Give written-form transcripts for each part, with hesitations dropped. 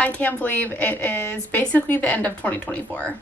I can't believe it is basically the end of 2024.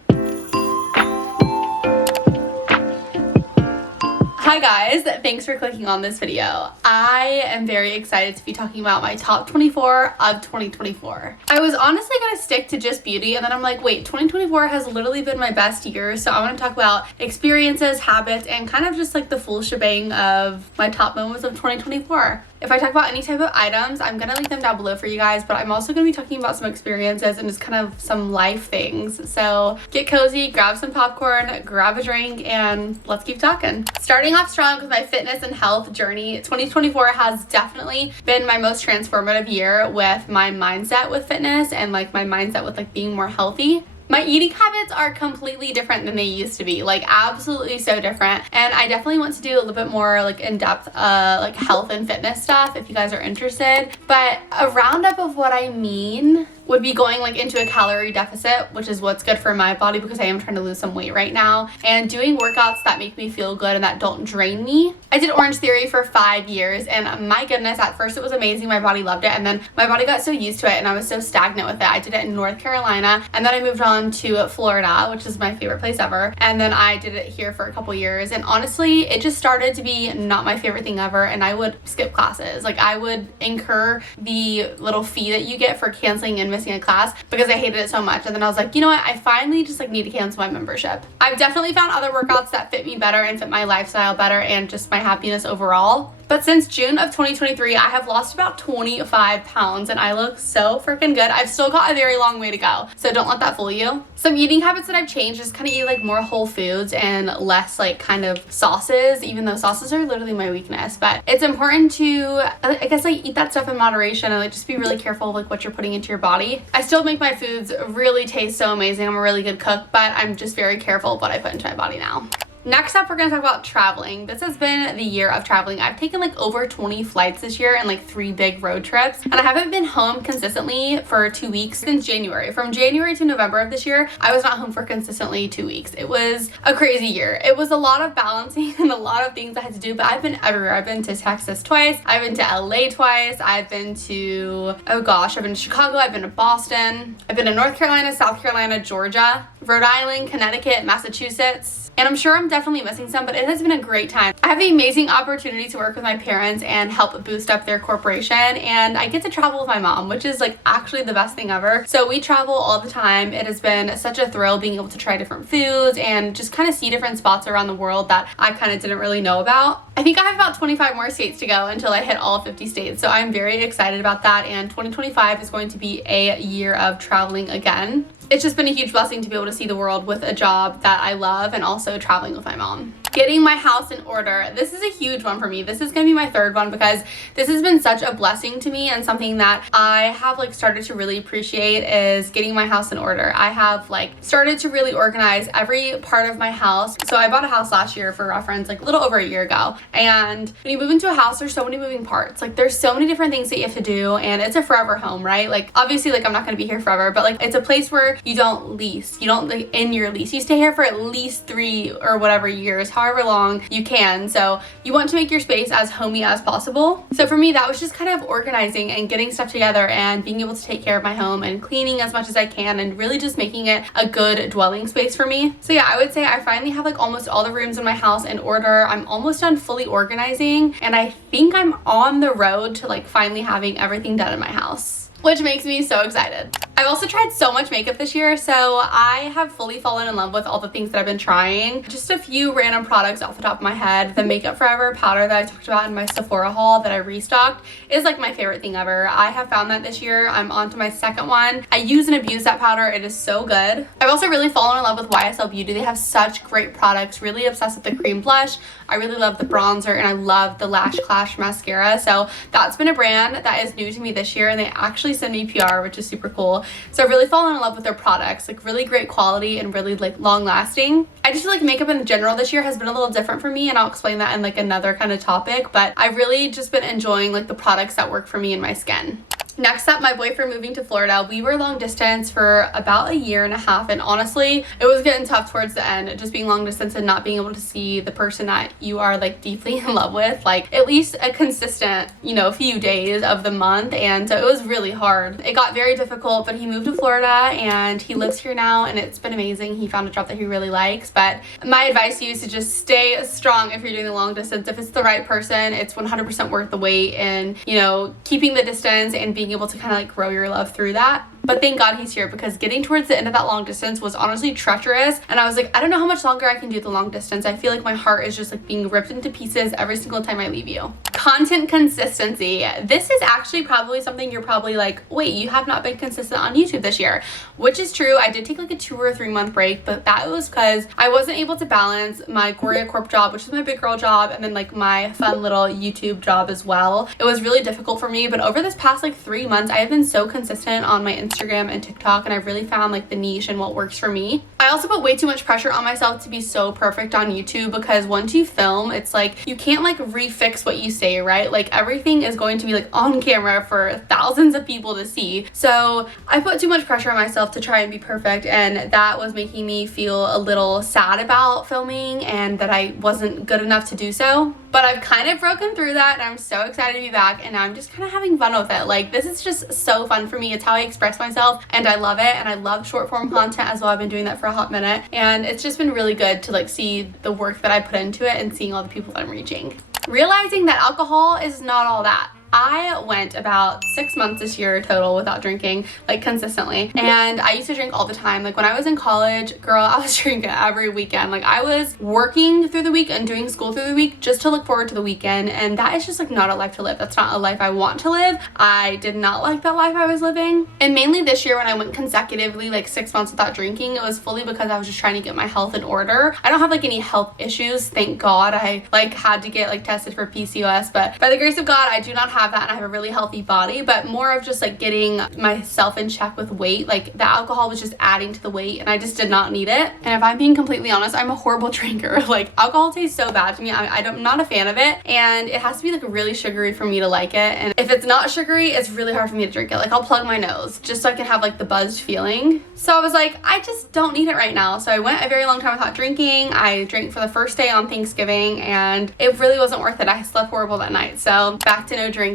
Hi guys, thanks for clicking on this video. I am very excited to be talking about my top 24 of 2024. I was honestly gonna stick to just beauty, and then I'm like, wait, 2024 has literally been my best year, so I want to talk about experiences, habits, and kind of just like the full shebang of my top moments of 2024. If I talk about any type of items, I'm gonna link them down below for you guys, but I'm also gonna be talking about some experiences and just kind of some life things. So get cozy, grab some popcorn, grab a drink, and let's keep talking. Starting off strong with my fitness and health journey, 2024 has definitely been my most transformative year with my mindset with fitness and like my mindset with like being more healthy. My eating habits are completely different than they used to be, like absolutely so different. And I definitely want to do a little bit more like in-depth like health and fitness stuff if you guys are interested. But a roundup of what I mean would be going like into a calorie deficit, which is what's good for my body because I am trying to lose some weight right now, and doing workouts that make me feel good and that don't drain me. I did Orange Theory for 5 years, and my goodness, at first it was amazing. My body loved it, and then my body got so used to it and I was so stagnant with it. I did it in North Carolina, and then I moved on to Florida, which is my favorite place ever, and then I did it here for a couple years, and honestly it just started to be not my favorite thing ever, and I would skip classes. Like I would incur the little fee that you get for canceling and missing a class because I hated it so much. And then I was like, you know what, I finally just like need to cancel my membership. I've definitely found other workouts that fit me better and fit my lifestyle better and just my happiness overall. But since June of 2023, I have lost about 25 pounds and I look so freaking good. I've still got a very long way to go, so don't let that fool you. Some eating habits that I've changed is kind of eat like more whole foods and less like kind of sauces, even though sauces are literally my weakness. But it's important to, I guess, like eat that stuff in moderation and like just be really careful of like what you're putting into your body. I still make my foods really taste so amazing. I'm a really good cook, but I'm just very careful of what I put into my body now. Next up, we're gonna talk about traveling. This has been the year of traveling. I've taken like over 20 flights this year and like 3 big road trips, and I haven't been home consistently for 2 weeks since January. From January to November of this year, I was not home for consistently 2 weeks. It was a crazy year. It was a lot of balancing and a lot of things I had to do, but I've been everywhere. I've been to Texas twice, I've been to LA twice, I've been to, oh gosh, I've been to Chicago, I've been to Boston, I've been to North Carolina, South Carolina, Georgia, Rhode Island, Connecticut, Massachusetts, and I'm sure I'm definitely missing some, but it has been a great time. I have the amazing opportunity to work with my parents and help boost up their corporation, and I get to travel with my mom, which is like actually the best thing ever. So we travel all the time. It has been such a thrill being able to try different foods and just kind of see different spots around the world that I kind of didn't really know about. I think I have about 25 more states to go until I hit all 50 states, so I'm very excited about that, and 2025 is going to be a year of traveling again. It's just been a huge blessing to be able to see the world with a job that I love and also traveling with my mom. Getting my house in order. This is a huge one for me. This is gonna be my third one because this has been such a blessing to me, and something that I have like started to really appreciate is getting my house in order. I have like started to really organize every part of my house. So I bought a house last year, for reference, like a little over a year ago. And when you move into a house, there's so many moving parts. Like there's so many different things that you have to do, and it's a forever home, right? Like obviously like I'm not gonna be here forever, but like it's a place where you don't lease. You don't like in your lease. You stay here for at least 3 or whatever years, however long you can. So you want to make your space as homey as possible. So for me, that was just kind of organizing and getting stuff together and being able to take care of my home and cleaning as much as I can and really just making it a good dwelling space for me. So yeah, I would say I finally have like almost all the rooms in my house in order. I'm almost done fully organizing, and I think I'm on the road to like finally having everything done in my house, which makes me so excited. I've also tried so much makeup this year, so I have fully fallen in love with all the things that I've been trying. Just a few random products off the top of my head. The Makeup Forever powder that I talked about in my Sephora haul that I restocked is like my favorite thing ever. I have found that this year. I'm on to my second one. I use and abuse that powder. It is so good. I've also really fallen in love with YSL Beauty. They have such great products. Really obsessed with the cream blush. I really love the bronzer, and I love the Lash Clash mascara. So that's been a brand that is new to me this year, and they actually send me PR, which is super cool. So I've really fallen in love with their products, like really great quality and really like long lasting. I just feel like makeup in general this year has been a little different for me, and I'll explain that in like another kind of topic, but I've really just been enjoying like the products that work for me and my skin. Next up, my boyfriend moving to Florida. We were long distance for about a year and a half, and honestly, it was getting tough towards the end, just being long distance and not being able to see the person that you are like deeply in love with, like at least a consistent, you know, few days of the month. And so it was really hard. It got very difficult, but he moved to Florida and he lives here now, and it's been amazing. He found a job that he really likes. But my advice to you is to just stay strong if you're doing the long distance. If it's the right person, it's 100% worth the wait, and you know, keeping the distance and being able to kind of like grow your love through that. But thank God he's here, because getting towards the end of that long distance was honestly treacherous. And I was like, I don't know how much longer I can do the long distance. I feel like my heart is just like being ripped into pieces every single time I leave you. Content consistency. This is actually probably something you're probably like, wait, you have not been consistent on YouTube this year, which is true. I did take like a 2 or 3 month break, but that was because I wasn't able to balance my Goria Corp job, which is my big girl job, and then like my fun little YouTube job as well. It was really difficult for me, but over this past like 3 months, I have been so consistent on my Instagram and TikTok, and I've really found like the niche and what works for me. I also put way too much pressure on myself to be so perfect on YouTube, because once you film, it's like you can't like refix what you say, right? Like everything is going to be like on camera for thousands of people to see. So I put too much pressure on myself to try and be perfect, and that was making me feel a little sad about filming and that I wasn't good enough to do so. But I've kind of broken through that, and I'm so excited to be back, and I'm just kind of having fun with it. Like this is just so fun for me. It's how I express myself, and I love it. And I love short form content as well. I've been doing that for a hot minute, and it's just been really good to like see the work that I put into it and seeing all the people that I'm reaching. Realizing that alcohol is not all that. I went about 6 months this year total without drinking, like consistently. And I used to drink all the time. Like when I was in college, girl, I was drinking every weekend. Like I was working through the week and doing school through the week just to look forward to the weekend. And that is just like not a life to live. That's not a life I want to live. I did not like that life I was living. And mainly this year when I went consecutively like 6 months without drinking, it was fully because I was just trying to get my health in order. I don't have like any health issues, thank God. I like had to get like tested for PCOS, but by the grace of God, I do not have that, and I have a really healthy body, but more of just like getting myself in check with weight. Like the alcohol was just adding to the weight, and I just did not need it. And if I'm being completely honest, I'm a horrible drinker. Like alcohol tastes so bad to me. I'm not a fan of it, and it has to be like really sugary for me to like it. And if it's not sugary, it's really hard for me to drink it. Like I'll plug my nose just so I can have like the buzzed feeling. So I was like, I just don't need it right now. So I went a very long time without drinking. I drank for the first day on Thanksgiving, and it really wasn't worth it. I slept horrible that night. So back to no drinking.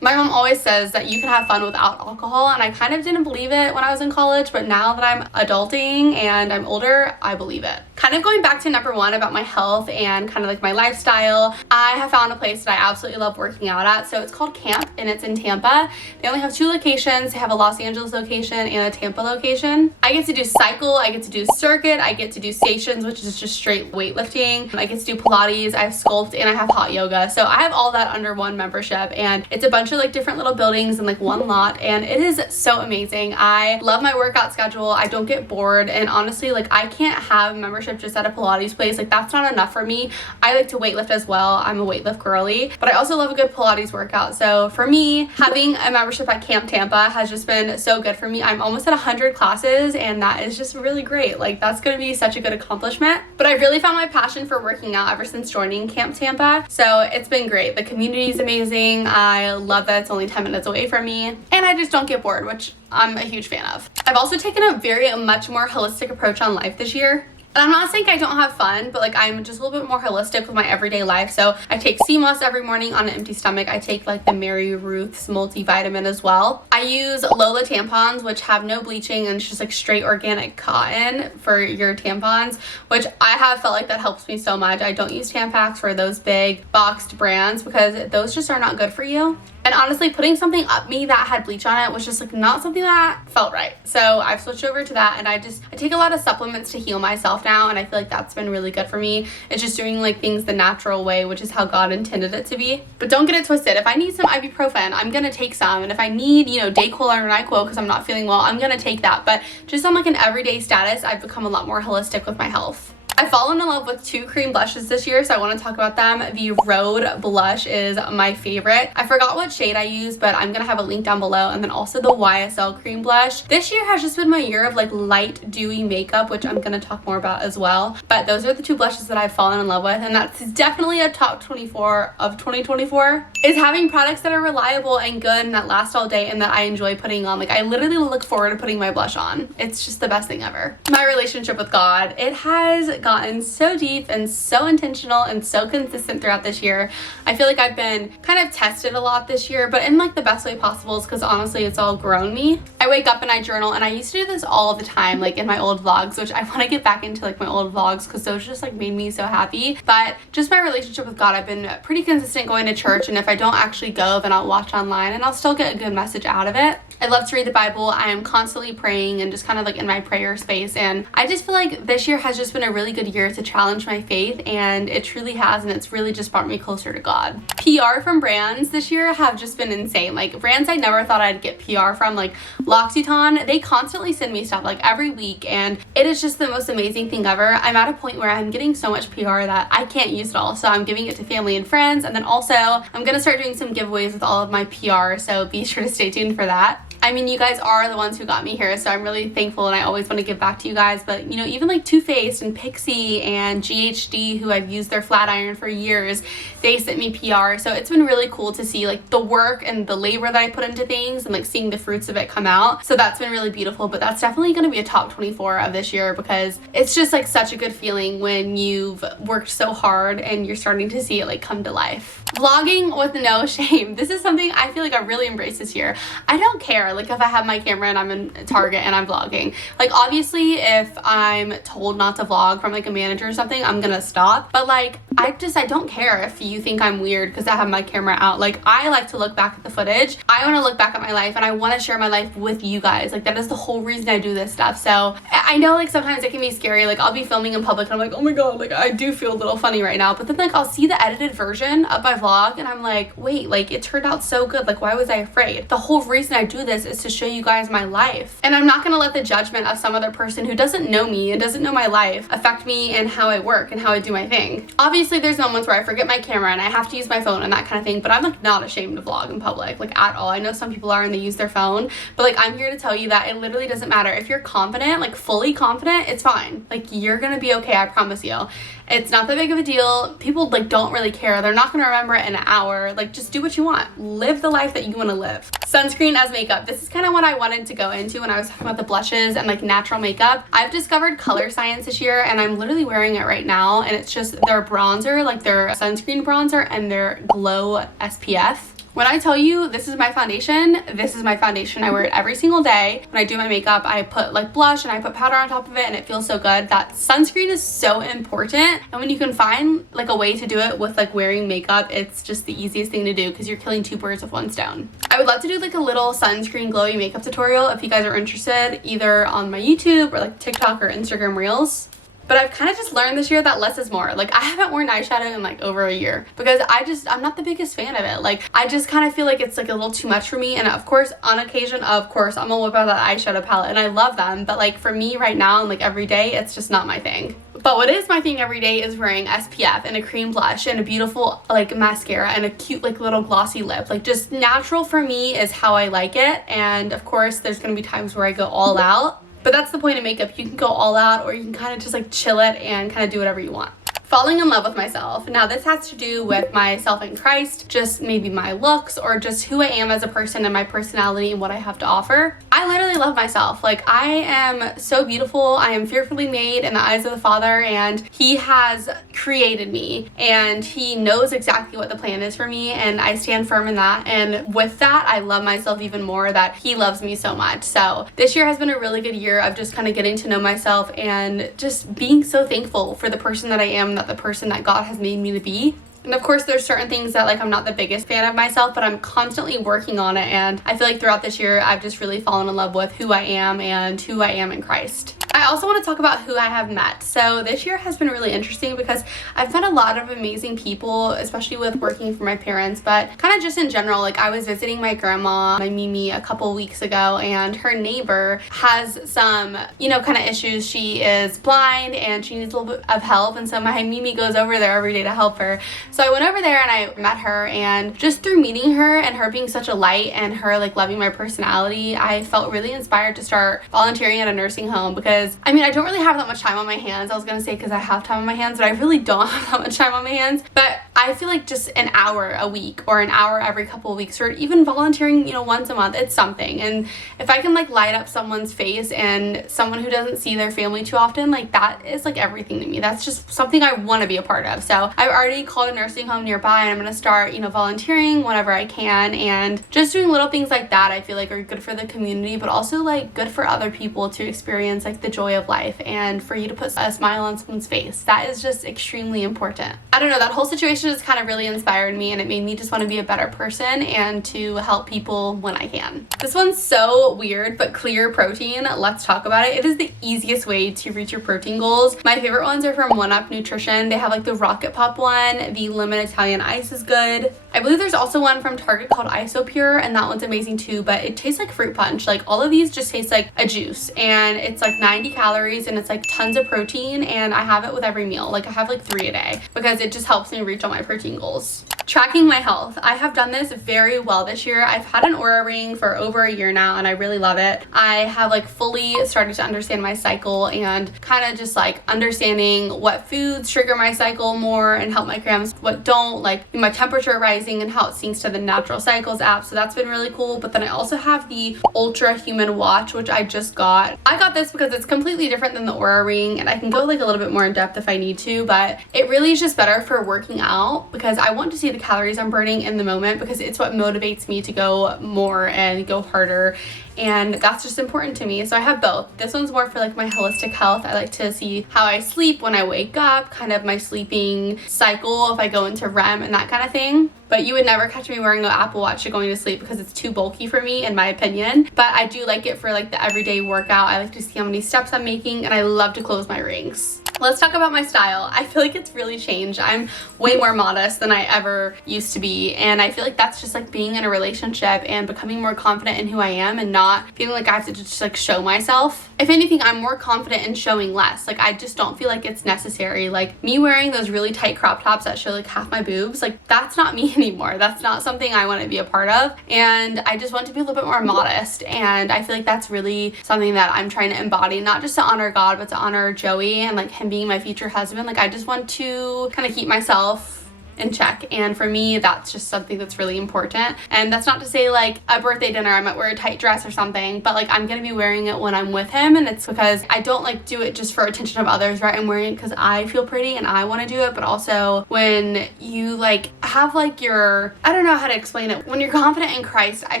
My mom always says that you can have fun without alcohol, and I kind of didn't believe it when I was in college, but now that I'm adulting and I'm older, I believe it. Kind of going back to number 1 about my health and kind of like my lifestyle, I have found a place that I absolutely love working out at. So it's called Camp, and it's in Tampa. They only have 2 locations. They have a Los Angeles location and a Tampa location. I get to do cycle, I get to do circuit, I get to do stations, which is just straight weightlifting. I get to do Pilates, I have sculpt, and I have hot yoga. So I have all that under one membership, and it's a bunch of like different little buildings in like one lot, and it is so amazing. I love my workout schedule. I don't get bored, and honestly, like I can't have membership just at a Pilates place. Like that's not enough for me. I like to weightlift as well. I'm a weightlift girly, but I also love a good Pilates workout. So for me, having a membership at Camp Tampa has just been so good for me. I'm almost at 100 classes, and that is just really great. Like that's going to be such a good accomplishment. But I really found my passion for working out ever since joining Camp Tampa. So it's been great. The community is amazing. I love that it's only 10 minutes away from me, and I just don't get bored, which I'm a huge fan of. I've also taken a very much more holistic approach on life this year. And I'm not saying I don't have fun, but like I'm just a little bit more holistic with my everyday life. So I take sea moss every morning on an empty stomach. I take like the Mary Ruth's multivitamin as well. I use Lola tampons, which have no bleaching, and it's just like straight organic cotton for your tampons, which I have felt like that helps me so much. I don't use Tampax or those big boxed brands because those just are not good for you. And honestly, putting something up me that had bleach on it was just like not something that felt right. So I've switched over to that, and I take a lot of supplements to heal myself now, and I feel like that's been really good for me. It's just doing like things the natural way, which is how God intended it to be. But don't get it twisted. If I need some ibuprofen, I'm gonna take some. And if I need, Dayquil or NyQuil because I'm not feeling well, I'm gonna take that. But just on like an everyday status, I've become a lot more holistic with my health. I've fallen in love with two cream blushes this year, so I want to talk about them. The Rhode blush is my favorite. I forgot what shade I use, but I'm gonna have a link down below. And then also the YSL cream blush. This year has just been my year of like light dewy makeup, which I'm gonna talk more about as well. But those are the two blushes that I've fallen in love with, and that's definitely a top 24 of 2024, is having products that are reliable and good and that last all day and that I enjoy putting on. Like, I literally look forward to putting my blush on. It's just the best thing ever. My relationship with God, it has gotten so deep and so intentional and so consistent throughout this year. I feel like I've been kind of tested a lot this year, but in like the best way possible, because honestly it's all grown me. I wake up and I journal, and I used to do this all the time, like in my old vlogs, which I want to get back into like my old vlogs because those just like made me so happy. But just my relationship with God, I've been pretty consistent going to church, and if I don't actually go, then I'll watch online and I'll still get a good message out of it. I love to read the Bible. I am constantly praying and just kind of like in my prayer space, and I just feel like this year has just been a really good year to challenge my faith, and it truly has, and it's really just brought me closer to God. PR from brands this year have just been insane. Like brands I never thought I'd get PR from, like L'Occitane, they constantly send me stuff like every week, and it is just the most amazing thing ever. I'm at a point where I'm getting so much PR that I can't use it all, so I'm giving it to family and friends, and then also I'm gonna start doing some giveaways with all of my PR, so be sure to stay tuned for that. I mean, you guys are the ones who got me here, so I'm really thankful, and I always want to give back to you guys. But you know, even like Too Faced and Pixie and GHD, who I've used their flat iron for years, they sent me PR. So it's been really cool to see like the work and the labor that I put into things and like seeing the fruits of it come out. So that's been really beautiful. But that's definitely going to be a top 24 of this year, because it's just like such a good feeling when you've worked so hard and you're starting to see it like come to life. Vlogging with no shame. This is something I feel like I really embraced this year. I don't care like if I have my camera and I'm in Target and I'm vlogging. Like obviously if I'm told not to vlog from like a manager or something, I'm gonna stop. But like I don't care if you think I'm weird because I have my camera out. Like I like to look back at the footage. I want to look back at my life, and I want to share my life with you guys. Like that is the whole reason I do this stuff. So I know like sometimes it can be scary. Like I'll be filming in public and I'm like, oh my god, like I do feel a little funny right now. But then like I'll see the edited version of my vlog and I'm like, wait, like it turned out so good. Like why was I afraid? The whole reason I do this is to show you guys my life. And I'm not gonna let the judgment of some other person who doesn't know me and doesn't know my life affect me and how I work and how I do my thing. Obviously there's moments where I forget my camera and I have to use my phone and that kind of thing, but I'm like not ashamed to vlog in public, like at all. I know some people are and they use their phone, but like I'm here to tell you that it literally doesn't matter. If you're confident, like fully confident, it's fine. Like you're gonna be okay, I promise you. It's not that big of a deal. People like don't really care. They're not gonna remember it in an hour. Like just do what you want. Live the life that you wanna live. Sunscreen as makeup. This is kind of what I wanted to go into when I was talking about the blushes and like natural makeup. I've discovered color science this year and I'm literally wearing it right now, and it's just their bronzer, like their sunscreen bronzer and their glow SPF. When I tell you this is my foundation, this is my foundation. I wear it every single day. When I do my makeup, I put like blush and I put powder on top of it and it feels so good. That sunscreen is so important. And when you can find like a way to do it with like wearing makeup, it's just the easiest thing to do because you're killing two birds with one stone. I would love to do like a little sunscreen glowy makeup tutorial if you guys are interested, either on my YouTube or like TikTok or Instagram Reels. But I've kind of just learned this year that less is more. Like I haven't worn eyeshadow in like over a year because I'm not the biggest fan of it. Like I just kind of feel like it's like a little too much for me. And of course, on occasion, of course, I'm gonna whip out that eyeshadow palette and I love them. But like for me right now and like every day, it's just not my thing. But what is my thing every day is wearing SPF and a cream blush and a beautiful like mascara and a cute like little glossy lip. Like just natural for me is how I like it. And of course, there's gonna be times where I go all out. But that's the point of makeup. You can go all out or you can kind of just like chill it and kind of do whatever you want. Falling in love with myself. Now this has to do with myself in Christ, just maybe my looks or just who I am as a person and my personality and what I have to offer. I literally love myself. Like I am so beautiful. I am fearfully made in the eyes of the Father, and He has created me and He knows exactly what the plan is for me, and I stand firm in that. And with that, I love myself even more that He loves me so much. So this year has been a really good year of just kind of getting to know myself and just being so thankful for the person that I am, the person that God has made me to be. And of course there's certain things that like I'm not the biggest fan of myself, but I'm constantly working on it, and I feel like throughout this year I've just really fallen in love with who I am and who I am in Christ. I also want to talk about who I have met. So this year has been really interesting because I've met a lot of amazing people, especially with working for my parents, but kind of just in general. Like I was visiting my grandma, my Mimi, a couple weeks ago, and her neighbor has some, kind of issues. She is blind and she needs a little bit of help, and so my Mimi goes over there every day to help her. So I went over there and I met her, and just through meeting her and her being such a light and her like loving my personality, I felt really inspired to start volunteering at a nursing home because I don't really have that much time on my hands. I was gonna say because I have time on my hands, but I really don't have that much time on my hands. But I feel like just an hour a week or an hour every couple of weeks, or even volunteering, once a month, it's something. And if I can like light up someone's face and someone who doesn't see their family too often, like that is like everything to me. That's just something I want to be a part of. So I've already called a nursing home nearby, and I'm gonna start, volunteering whenever I can, and just doing little things like that I feel like are good for the community, but also like good for other people to experience like the joy of life and for you to put a smile on someone's face. That is just extremely important. I don't know, that whole situation just kind of really inspired me, and it made me just want to be a better person and to help people when I can. This one's so weird, but clear protein. Let's talk about it. It is the easiest way to reach your protein goals. My favorite ones are from 1UP Nutrition. They have like the Rocket Pop one. The Lemon Italian Ice is good. I believe there's also one from Target called Isopure, and that one's amazing too, but it tastes like fruit punch. Like all of these just taste like a juice, and it's like 90 calories and it's like tons of protein, and I have it with every meal. Like I have like 3 a day because it just helps me reach all my protein goals. Tracking my health. I have done this very well this year. I've had an Oura ring for over a year now, and I really love it. I have like fully started to understand my cycle and kind of just like understanding what foods trigger my cycle more and help my grams, what don't, like my temperature rising and how it syncs to the Natural Cycles app. So that's been really cool. But then I also have the Ultra Human Watch, which I just got. I got this because it's completely different than the Oura ring, and I can go like a little bit more in depth if I need to, but it really is just better for working out because I want to see the calories I'm burning in the moment because it's what motivates me to go more and go harder, and that's just important to me. So I have both. This one's more for like my holistic health. I like to see how I sleep when I wake up, kind of my sleeping cycle, if I go into REM and that kind of thing. But you would never catch me wearing an Apple Watch to going to sleep because it's too bulky for me, in my opinion. But I do like it for like the everyday workout. I like to see how many steps I'm making, and I love to close my rings. Let's talk about my style. I feel like it's really changed. I'm way more modest than I ever used to be, and I feel like that's just like being in a relationship and becoming more confident in who I am and not feeling like I have to just like show myself. If anything, I'm more confident in showing less. Like I just don't feel like it's necessary. Like me wearing those really tight crop tops that show like half my boobs, like that's not me anymore. That's not something I want to be a part of, and I just want to be a little bit more modest, and I feel like that's really something that I'm trying to embody, not just to honor God, but to honor Joey and like him being my future husband. Like I just want to kind of keep myself in check, and for me that's just something that's really important. And that's not to say like a birthday dinner I might wear a tight dress or something, but like I'm gonna be wearing it when I'm with him, and it's because I don't like do it just for attention of others, right? I'm wearing it because I feel pretty and I want to do it. But also when you like have like your, I don't know how to explain it, when you're confident in Christ, I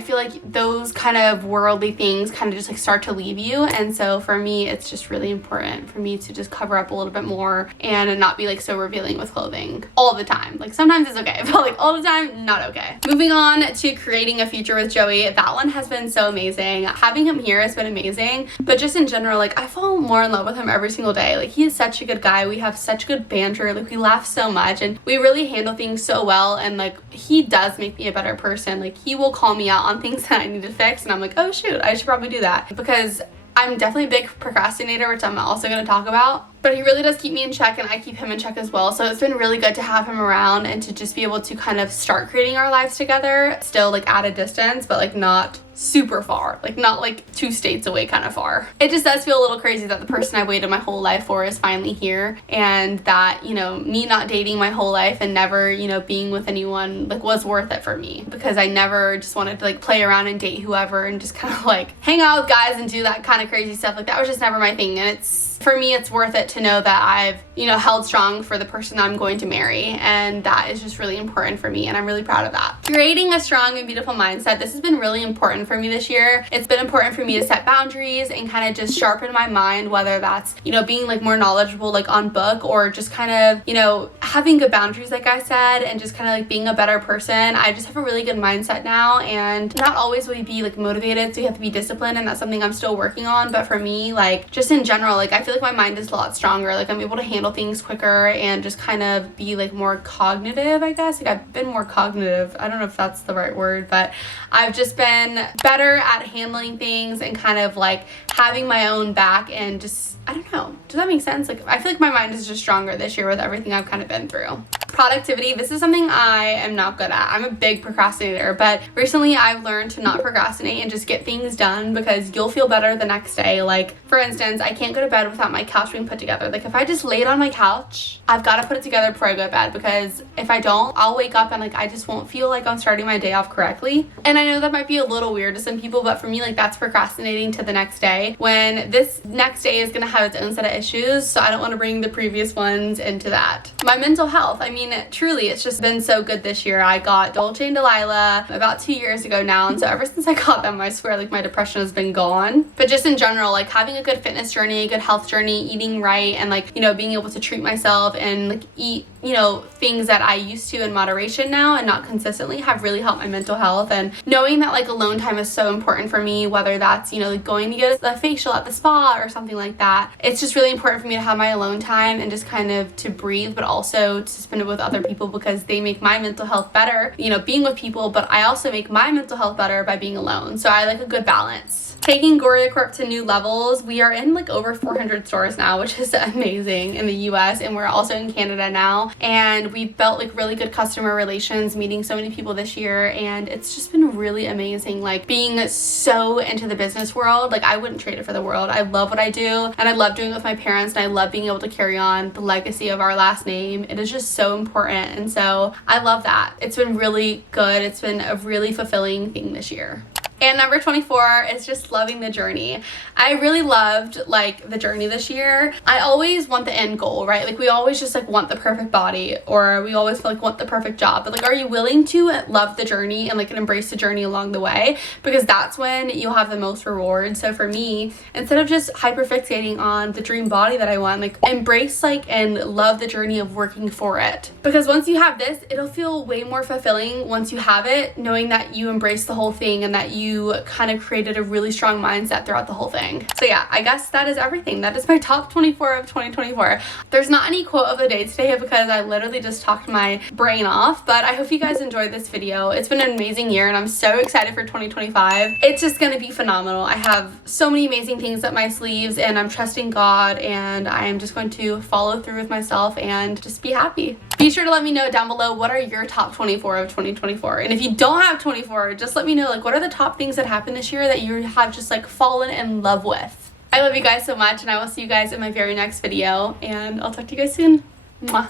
feel like those kind of worldly things kind of just like start to leave you. And so for me it's just really important for me to just cover up a little bit more and not be like so revealing with clothing all the time. Like sometimes it's okay, but like all the time, not okay. Moving on to creating a future with Joey. That one has been so amazing. Having him here has been amazing, but just in general, like I fall more in love with him every single day. Like he is such a good guy. We have such good banter. Like we laugh so much and we really handle things so well. And like he does make me a better person. Like he will call me out on things that I need to fix, and I'm like, oh shoot, I should probably do that, because I'm definitely a big procrastinator, which I'm also going to talk about. But he really does keep me in check, and I keep him in check as well. So it's been really good to have him around and to just be able to kind of start creating our lives together, still like at a distance, but like not super far, like not like 2 states away kind of far. It just does feel a little crazy that the person I waited my whole life for is finally here, and that, me not dating my whole life and never, being with anyone like was worth it for me, because I never just wanted to like play around and date whoever and just kind of like hang out with guys and do that kind of crazy stuff. Like that was just never my thing, and it's for me, it's worth it to know that I've, you know, held strong for the person I'm going to marry, and that is just really important for me, and I'm really proud of that. Creating a strong and beautiful mindset. This has been really important for me this year. It's been important for me to set boundaries and kind of just sharpen my mind, whether that's, you know, being like more knowledgeable like on book, or just kind of, you know, having good boundaries like I said, and just kind of like being a better person. I just have a really good mindset now, and not always will you be like motivated, so you have to be disciplined, and that's something I'm still working on. But for me, like just in general, like I feel like my mind is a lot stronger. Like I'm able to handle things quicker and just kind of be like more cognitive, I guess. Like I've been more cognitive. I don't know if that's the right word, but I've just been better at handling things and kind of like having my own back, and just, I don't know, does that make sense? Like I feel like my mind is just stronger this year with everything I've kind of been through. Productivity. This is something I am not good at. I'm a big procrastinator, but recently I've learned to not procrastinate and just get things done, because you'll feel better the next day. Like for instance, I can't go to bed without my couch being put together. Like if I just lay it on my couch, I've got to put it together before I go to bed, because if I don't, I'll wake up and like I just won't feel like I'm starting my day off correctly. And I know that might be a little weird to some people, but for me, like that's procrastinating to the next day, when this next day is going to have its own set of issues. So I don't want to bring the previous ones into that. My mental health. I mean, truly, it's just been so good this year. I got Dolce & Delilah about 2 years ago now, and so ever since I got them, I swear like my depression has been gone. But just in general, like having a good fitness journey, a good health journey, eating right, and like, you know, being able to treat myself and like eat, you know, things that I used to in moderation now and not consistently, have really helped my mental health. And knowing that like alone time is so important for me, whether that's, you know, like going to get a facial at the spa or something like that, it's just really important for me to have my alone time and just kind of to breathe, but also to spend it with other people, because they make my mental health better, you know, being with people, but I also make my mental health better by being alone. So I like a good balance. Taking Goria Corp to new levels. We are in like over 400 stores now, which is amazing in the US, and we're also in Canada now, and we've built like really good customer relations, meeting so many people this year, and it's just been really amazing, like being so into the business world. Like I wouldn't trade it for the world. I love what I do, and I love doing it with my parents, and I love being able to carry on the legacy of our last name. It is just so important, and so I love that. It's been really good. It's been a really fulfilling thing this year. And number 24 is just loving the journey. I really loved like the journey this year. I always want the end goal, right? Like we always just like want the perfect body, or we always like want the perfect job. But like, are you willing to love the journey and like embrace the journey along the way? Because that's when you'll have the most reward. So for me, instead of just hyper fixating on the dream body that I want, like embrace like and love the journey of working for it. Because once you have this, it'll feel way more fulfilling once you have it, knowing that you embrace the whole thing and that you kind of created a really strong mindset throughout the whole thing. So yeah, I guess that is everything. That is my top 24 of 2024. There's not any quote of the day today because I literally just talked my brain off, but I hope you guys enjoyed this video. It's been an amazing year, and I'm so excited for 2025. It's just gonna be phenomenal. I have so many amazing things up my sleeves, and I'm trusting God, and I am just going to follow through with myself and just be happy. Be sure to let me know down below, what are your top 24 of 2024? And if you don't have 24, just let me know, like, what are the top things that happened this year that you have just like fallen in love with? I love you guys so much, and I will see you guys in my very next video, and I'll talk to you guys soon. Mwah.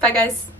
Bye guys.